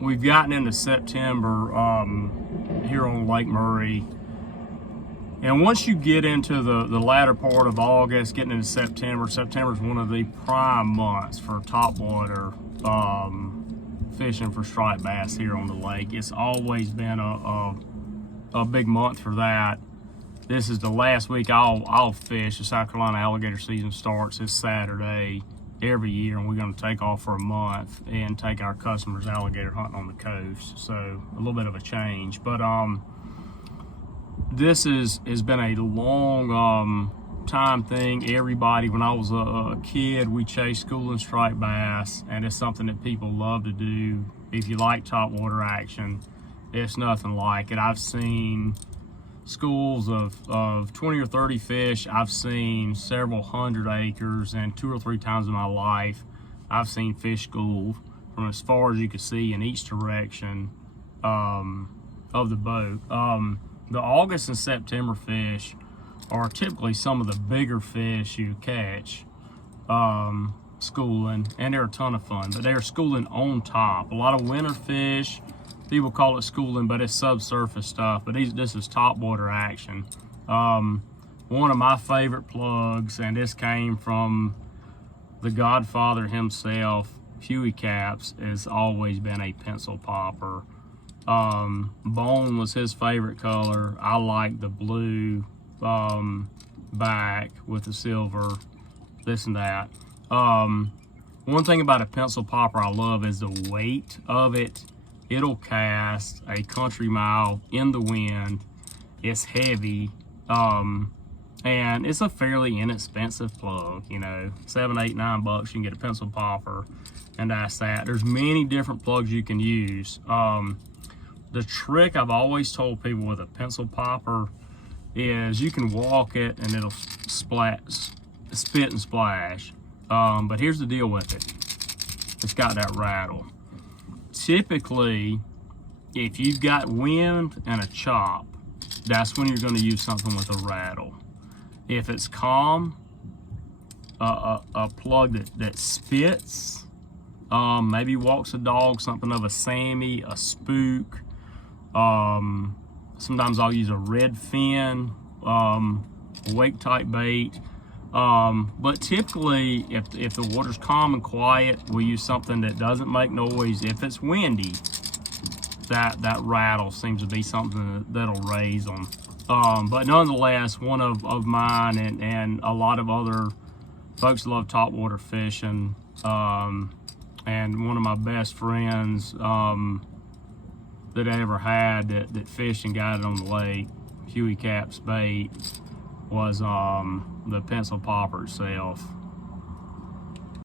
we've gotten into September here on Lake Murray. And once you get into the latter part of August, getting into September, September is one of the prime months for topwater fishing for striped bass here on the lake. It's always been a big month for that. This is the last week I'll fish. The South Carolina alligator season starts this Saturday every year, and we're going to take off for a month and take our customers alligator hunting on the coast. So a little bit of a change, but this has been a long time thing. Everybody, when I was a kid, we chased school and striped bass, and it's something that people love to do. If you like topwater action, it's nothing like it. I've seen schools of 20 or 30 fish. I've seen several hundred acres, and 2 or 3 times in my life I've seen fish schools from as far as you can see in each direction of the boat. The August and September fish are typically some of the bigger fish you catch schooling, and they're a ton of fun, but they're schooling on top. A lot of winter fish, people call it schooling, but it's subsurface stuff. But this is topwater action. One of my favorite plugs, and this came from the Godfather himself, Huey Caps, has always been a pencil popper. Bone was his favorite color. I like the blue back with the silver, this and that. One thing about a pencil popper I love is the weight of it. It'll cast a country mile in the wind. It's heavy, and it's a fairly inexpensive plug. You know, $7, $8, $9 you can get a pencil popper, and that's that. There's many different plugs you can use. The trick I've always told people with a pencil popper is you can walk it and it'll spit and splash. But here's the deal with it. It's got that rattle. Typically, if you've got wind and a chop, that's when you're going to use something with a rattle. If it's calm, a plug that spits, maybe walks a dog, something of a Sammy, a spook. Sometimes I'll use a red fin, wake type bait. But typically, if the water's calm and quiet, we use something that doesn't make noise. If it's windy, that rattle seems to be something that'll raise them. But nonetheless, one of mine and a lot of other folks love topwater fishing. And one of my best friends that I ever had that fished and guided on the lake, Huey Caps bait, was the pencil popper itself.